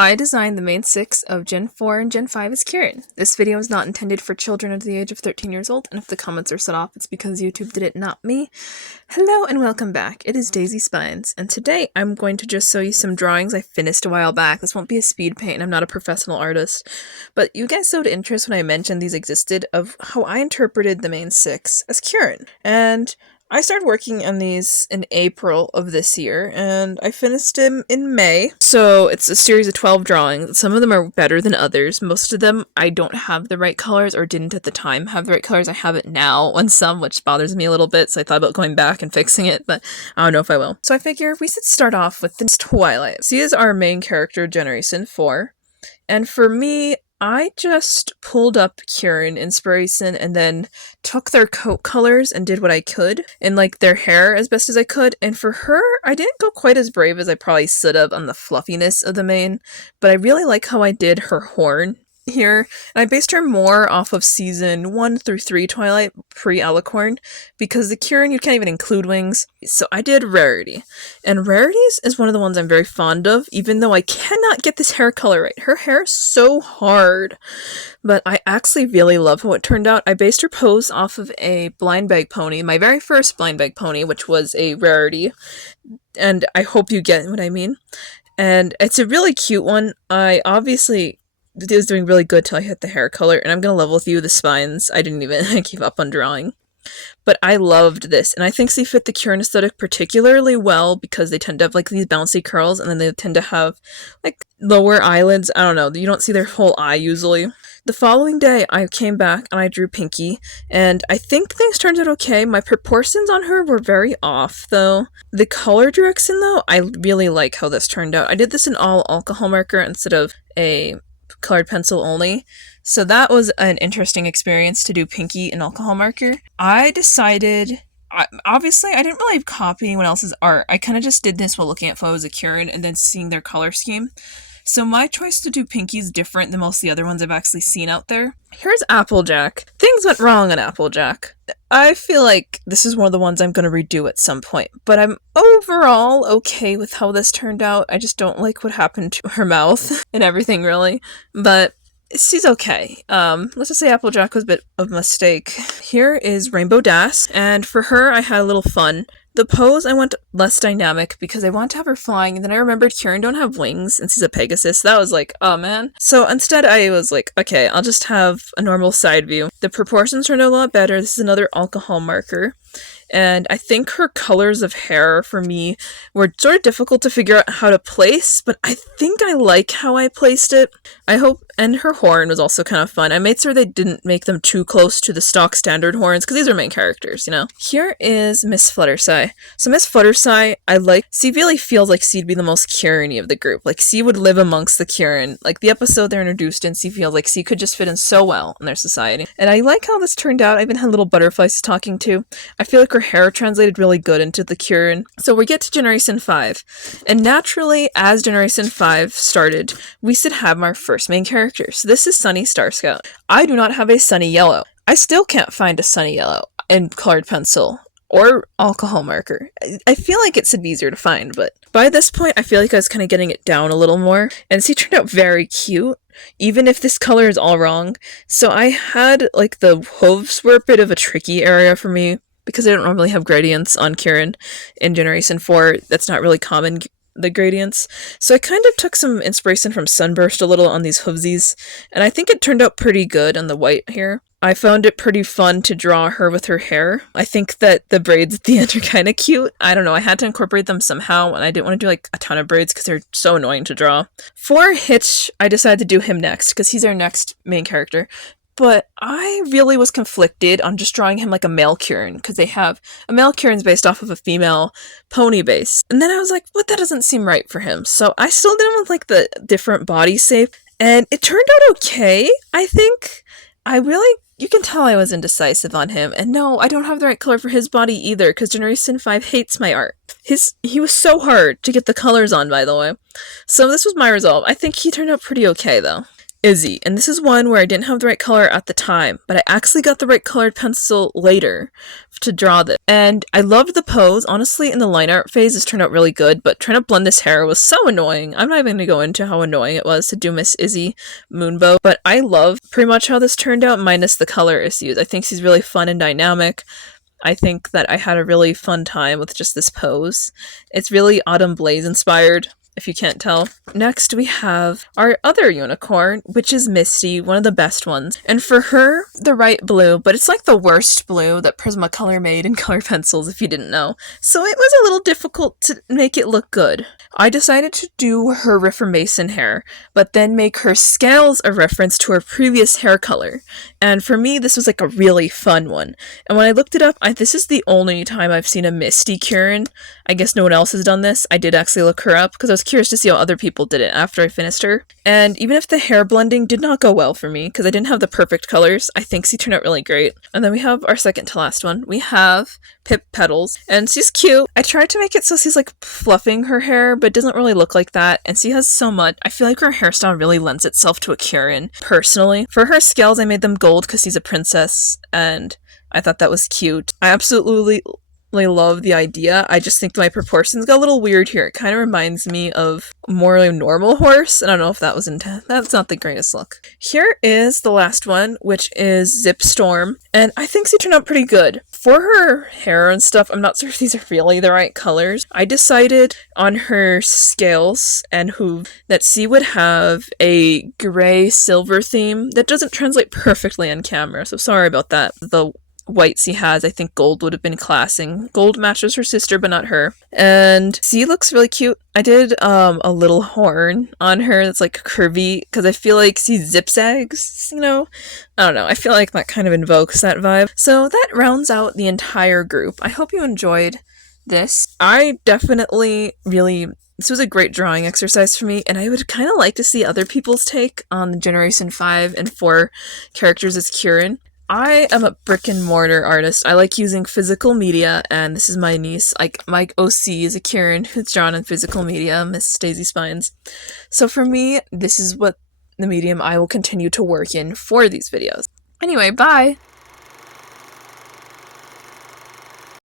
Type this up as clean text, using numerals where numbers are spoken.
I designed the main 6 of Gen 4 and Gen 5 as Kirin. This video is not intended for children under the age of 13 years old, and if the comments are set off, it's because YouTube did it, not me. Hello and welcome back. It is Daisy Spines, and today I'm going to just show you some drawings I finished a while back. This won't be a speed paint, and I'm not a professional artist, but you guys showed interest when I mentioned these existed of how I interpreted the main 6 as Kirin. And I started working on these in April of this year, and I finished them in May. So it's a series of 12 drawings. Some of them are better than others. Most of them I don't have the right colors, or didn't at the time have the right colors. I have it now on some, which bothers me a little bit, so I thought about going back and fixing it, but I don't know if I will. So I figure we should start off with this Twilight. She is our main character, Generation 4, and for me, I just pulled up Kirin inspiration and then took their coat colors and did what I could, and like their hair as best as I could. And for her, I didn't go quite as brave as I probably should have on the fluffiness of the mane, but I really like how I did her horn here, and I based her more off of season 1 through 3 Twilight pre-Alicorn, because the Kirin you can't even include wings, so I did Rarity. And Rarities is one of the ones I'm very fond of, even though I cannot get this hair color right. Her hair is so hard, but I actually really love how it turned out. I based her pose off of a blind bag pony, my very first blind bag pony, which was a Rarity, and I hope you get what I mean. And it's a really cute one. I obviously it was doing really good till I hit the hair color, and I'm gonna level with you the spines. I didn't even give up on drawing. But I loved this, and I think they fit the Kirin aesthetic particularly well because they tend to have like these bouncy curls, and then they tend to have like lower eyelids. I don't know, you don't see their whole eye usually. The following day, I came back and I drew Pinky, and I think things turned out okay. My proportions on her were very off, though. The color direction, though, I really like how this turned out. I did this in all alcohol marker instead of a colored pencil only, so that was an interesting experience to do Pinky in alcohol marker. I decided, obviously I didn't really copy anyone else's art. I kind of just did this while looking at photos of Kirin and then seeing their color scheme. So my choice to do Pinky is different than most of the other ones I've actually seen out there. Here's Applejack. Things went wrong on Applejack. I feel like this is one of the ones I'm going to redo at some point, but I'm overall okay with how this turned out. I just don't like what happened to her mouth and everything, really, but she's okay. Let's just say Applejack was a bit of a mistake. Here is Rainbow Dash, and for her, I had a little fun. The pose, I went less dynamic because I want to have her flying, and then I remembered Kirin don't have wings, and she's a Pegasus. So that was like, oh man. So instead I was like, okay, I'll just have a normal side view. The proportions turned out a lot better. This is another alcohol marker. And I think her colors of hair, for me, were sort of difficult to figure out how to place, but I think I like how I placed it. I hope, and her horn was also kind of fun. I made sure they didn't make them too close to the stock standard horns, because these are main characters, you know? Here is Miss Fluttershy. So Miss Fluttershy, I like, she really feels like she'd be the most Kirin-y of the group. Like, she would live amongst the Kirin. Like, the episode they're introduced in, she feels like she could just fit in so well in their society. And I like how this turned out. I even had little butterflies talking to. I feel like her hair translated really good into the Kirin. So we get to Generation 5, and naturally, as Generation 5 started, we should have our first main character. So this is Sunny Star Scout. I do not have a Sunny Yellow. I still can't find a Sunny Yellow in colored pencil or alcohol marker. I feel like it should be easier to find, but by this point, I feel like I was kind of getting it down a little more, and she turned out very cute, even if this color is all wrong. So I had, like, the hooves were a bit of a tricky area for me, because I don't normally have gradients on Kirin in Generation 4. That's not really common, the gradients. So I kind of took some inspiration from Sunburst a little on these hoovesies, and I think it turned out pretty good on the white hair. I found it pretty fun to draw her with her hair. I think that the braids at the end are kind of cute. I don't know, I had to incorporate them somehow, and I didn't want to do like a ton of braids because they're so annoying to draw. For Hitch, I decided to do him next because he's our next main character. But I really was conflicted on just drawing him like a male Kirin, because they have a male Kirin's based off of a female pony base. And then I was like, what, that doesn't seem right for him. So I still did him with like the different body shape, and it turned out okay, I think. You can tell I was indecisive on him, and no, I don't have the right color for his body either, because Generation 5 hates my art. He was so hard to get the colors on, by the way. So this was my resolve. I think he turned out pretty okay, though. Izzy, and this is one where I didn't have the right color at the time, but I actually got the right colored pencil later to draw this. And I loved the pose. Honestly, in the line art phase, this turned out really good, but trying to blend this hair was so annoying. I'm not even going to go into how annoying it was to do Miss Izzy Moonbow, but I love pretty much how this turned out, minus the color issues. I think she's really fun and dynamic. I think that I had a really fun time with just this pose. It's really Autumn Blaze inspired, if you can't tell. Next, we have our other unicorn, which is Misty, one of the best ones. And for her, the right blue, but it's like the worst blue that Prismacolor made in color pencils, if you didn't know. So it was a little difficult to make it look good. I decided to do her Reformation hair, but then make her scales a reference to her previous hair color. And for me, this was like a really fun one. And when I looked it up, this is the only time I've seen a Misty Kirin. I guess no one else has done this. I did actually look her up because I was curious to see how other people did it after I finished her. And even if the hair blending did not go well for me because I didn't have the perfect colors, I think she turned out really great. And then we have our second to last one. We have Pip Petals, and she's cute. I tried to make it so she's like fluffing her hair, but it doesn't really look like that. And she has so much. I feel like her hairstyle really lends itself to a Kirin, personally. For her scales, I made them gold because she's a princess, and I thought that was cute. I absolutely love the idea. I just think my proportions got a little weird here. It kind of reminds me of more like a normal horse. I don't know if that was that's not the greatest look. Here is the last one, which is Zip Storm, and I think she turned out pretty good. For her hair and stuff, I'm not sure if these are really the right colors. I decided on her scales and hooves that she would have a gray silver theme that doesn't translate perfectly on camera, so sorry about that. The whites he has, I think gold would have been classing. Gold matches her sister, but not her. And she looks really cute. I did a little horn on her that's like curvy because I feel like she zigzags, you know? I don't know. I feel like that kind of invokes that vibe. So that rounds out the entire group. I hope you enjoyed this. I definitely this was a great drawing exercise for me, and I would kind of like to see other people's take on the Generation 5 and 4 characters as Kirin. I am a brick and mortar artist. I like using physical media, and this is my niece. My OC is a Kirin who's drawn in physical media, Miss Daisy Spines. So for me, this is what the medium I will continue to work in for these videos. Anyway, bye!